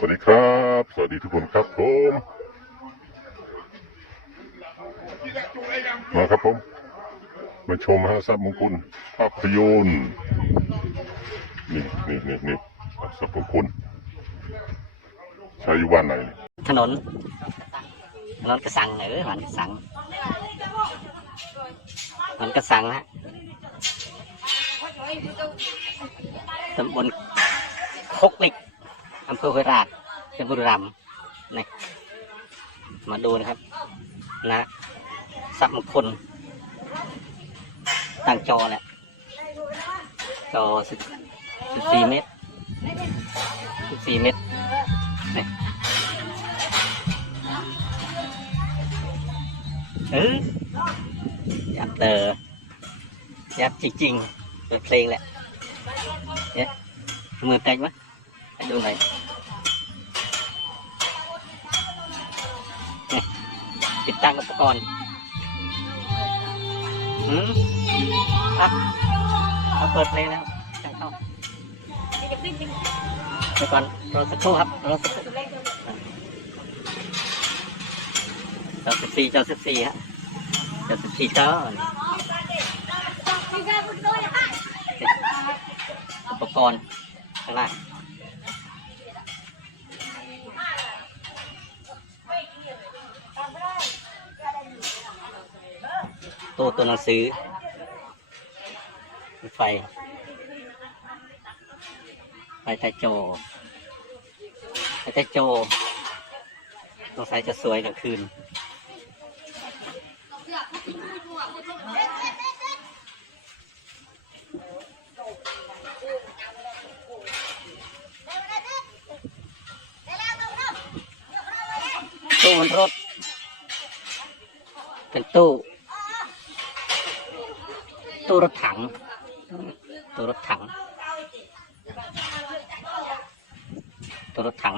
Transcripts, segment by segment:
สวัสดีครับ สวัสดีทุกคนครับผมมาครับผม มาชมฮะทรัพย์มงคลภาพยนตร์นี่นี่นี่นี่ทรัพย์มงคลใช้อยู่บ้านไหนถนนถนนกระสังเออถนนกระสังถนนกระสังฮะตำบลคกเหล็ก อำเภอห้วยราชจังหวัดบุรีรัมย์นี่มาดูนะครับนะสับมงคลตั้งจอเนี่ยจอสิบสิบสี่เมตรสิบสี่เมตรนี่เออยับเตอยับจริงๆเป็นเพลงแหละเนี่ยมือเต็งไหมดูหน่อย ตั้งอุปกรณ์อืมอะเอาเปิดเพลงแล้วจังเข้าเดี๋ยวก่อนรอสักครู่ครับรอสักครู่เจ้าสิบสี่เจ้าสิบสี่ฮะเจ้าสิบสี่เจ้าอุปกรณ์ข้างล่าง ตัวตัวหนังสือไฟ ไฟไทโจไฟไทโจสงสัยจะสวยกลางคืนตู้บนรถเป็นตู้ ตู้รถถัง ตู้รถถัง ตู้รถถัง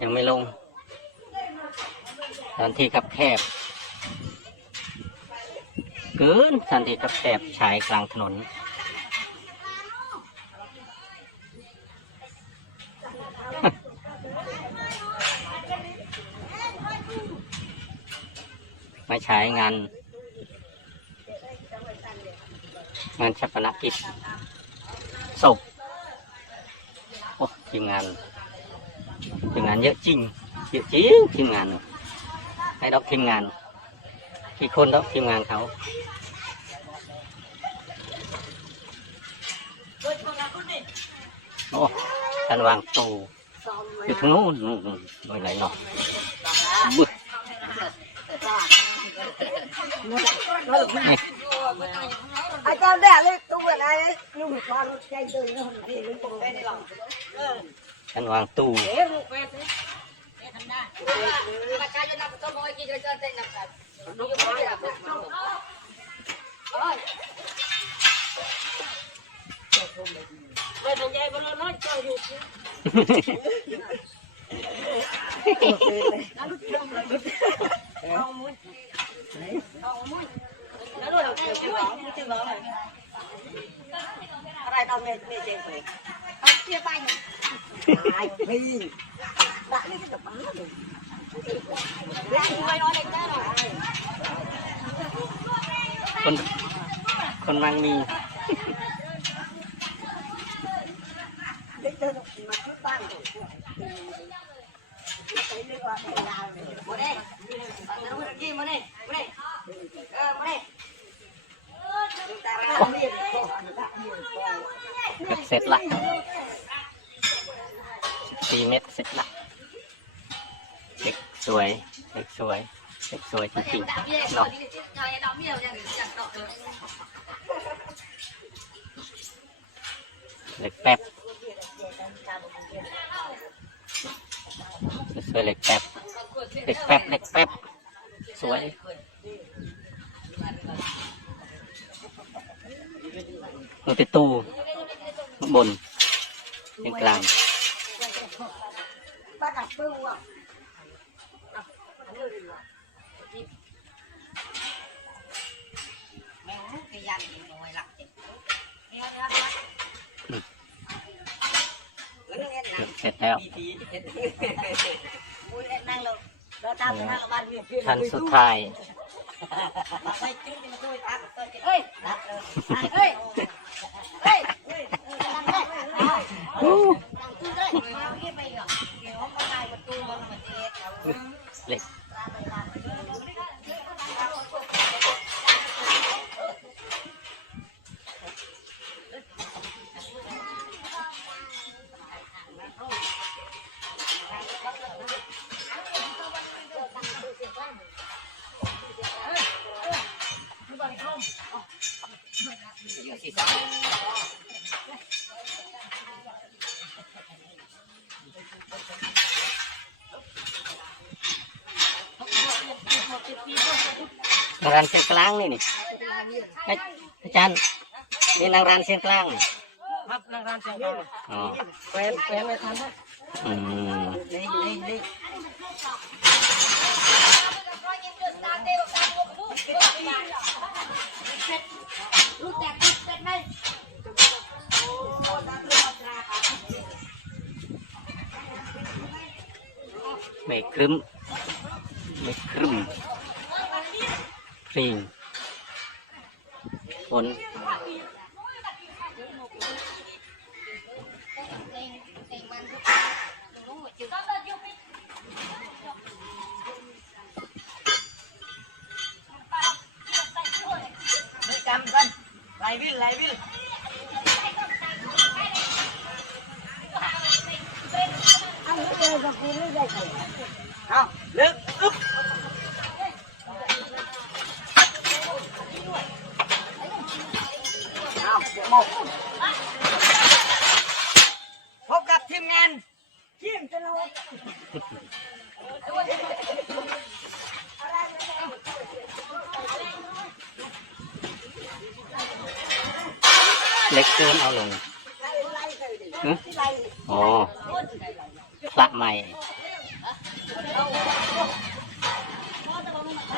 ยังไม่ลงสถานที่คับแคบ เกินสถานที่คับแคบชายกลางถนนไม่ใช้งาน งานชัปนกิจศพโอ้ทีมงานทีมงานเยอะจริงเยอะจริงทีมงานให้ดอกทีมงานกี่คนดอกทีมงานเขาโอ้การวางตู้อยู่ทางโน้นนู่นนู่นโดยไหนเนาะบึ้ ai cho đẹp đi tu về đây nhưng mà con nó chạy từ nó không thì nó cũng đây lòng การวางตู้ để một về thế Mà cha cho nó có môi kia cho cho tên là phải đúng cái là phải về thằng dây con nó nói cho dù nó nói được chưa bó, chưa bó rồi. Ở đây đâu mẹ mẹ chèn về. Ở kia bay. Ai phi. Đã lấy cái đập bắn rồi. Đấy, bay nó lên ra rồi. Con con mang mì. Đấy, tôi mà cứ tan rồi. Một đây. Một đây. Một đây. Ờ, một đây. Người ta đang miệng người ta miệng เสร็จละสี่เมตรเสร็จละเด็กสวยเด็กสวยเด็กสวยจริงๆเนาะเด็กแป๊บสวยเด็กแป๊บเด็กแป๊บเด็กแป๊บสวย อยู่ติดตู้บนยังกลางเสร็จแล้วขั้นสุดท้าย ไปจื้อมาด้วยทักเฮ้ยรับเลยเฮ้ยเฮ้ยเฮ้ยนั่งได้นั่งตื้อได้มาเก็บไปเหรอเดี๋ยวมาได้ประตูมันมาเจ๊เอา เล็ก นางรันเส้นกลางนี่นี่เอ้ยอาจารย์นี่นางรันเส้นกลางนี่ครับนางรำเสียงดังอ๋อแฟนแฟนไม่ทันนะอืมนี่นี่นี่ไม่ครึ้มไม่ครึ้ม พริงฝนไม่จำกันไหลวิลไหลวิล เอาเจอกับกูไม่ได้เลย เอาลึกอึ๊บเอาหมก พบกับทีมงานจิ้มจะลงเล็กเกินเอาลงไล่ไล่เลยดิหึไล่อ๋อพระใหม่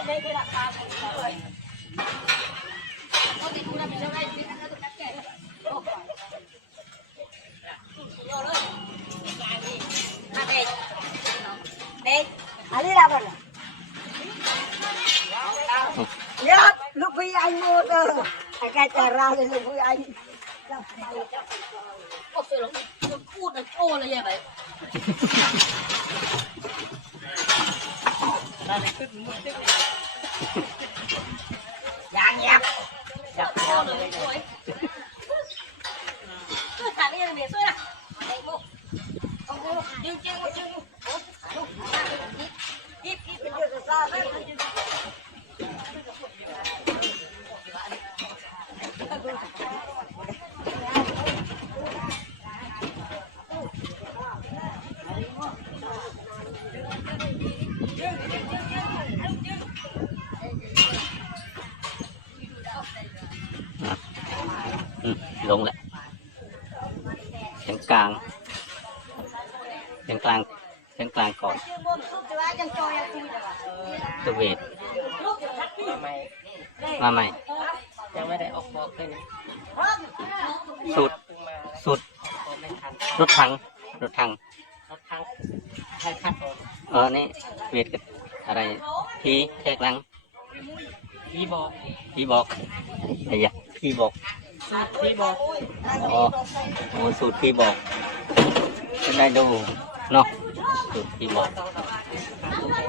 เด็ กอันนี้ละบ่เนี่ยเดี๋ยวลูกพี่ไอ้โมเตอร์ไอ้แกจะราเลยลูกพี่ไอ้จับไปจับ โอ้ยเราพูดนะโอ้เลยยังไงอะไรขึ้นมือตึ๊กเลย ยางยับ อยากโอ้เลย ลงแล้วเสียงกลางเสียงกลางเสียงกลางก่อนตัวเวททำไมมาใหม่ยังไม่ได้ออกบอกเลยนะสุดมาสุดไม่ทันรถถังรถถัง รถทั้งใครคัดออกเออนี่เวทอะไรพีแทกลังพีบอกพีบอกอะไรอ้ยะพีบอกสูตรพีบอกอ๋อสูตรพีบอกจะได้ดูเนาะสูตรพีบอก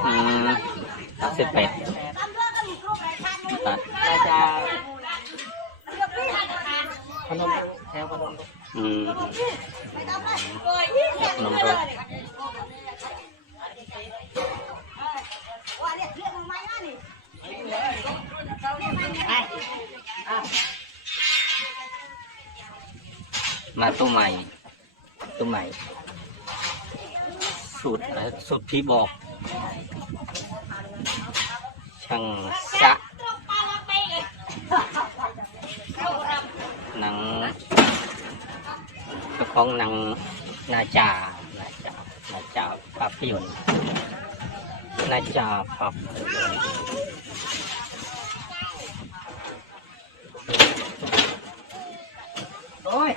อืมสามสิบแปดตัดน่าจะพนมแถวพนม อืมนมรสมาตัวใหม่ ตัวใหม่ สูตรอะไรสูตรพี่บอก ช่างสะ ของนางนาจานาจานาจาภาพยนตร์นาจาภาพยนตร์โอ้ย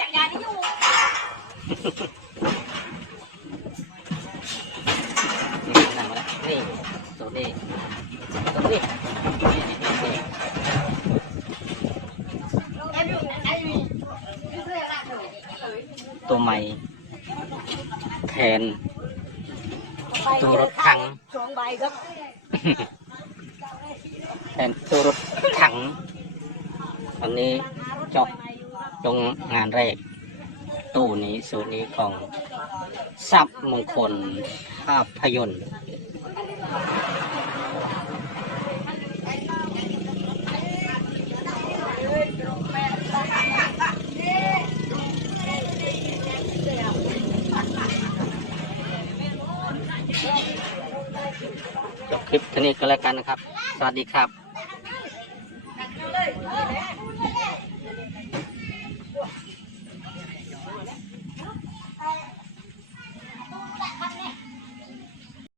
จักรยานอยู่ แทนตัวรถถังอันนี้จบตรงงานแรก ตู้นี้สูตรนี้ของทรัพย์มงคลภาพยนตร์จบคลิปเท่า นี้ก็แล้วกันนะครับ สวัสดีครับ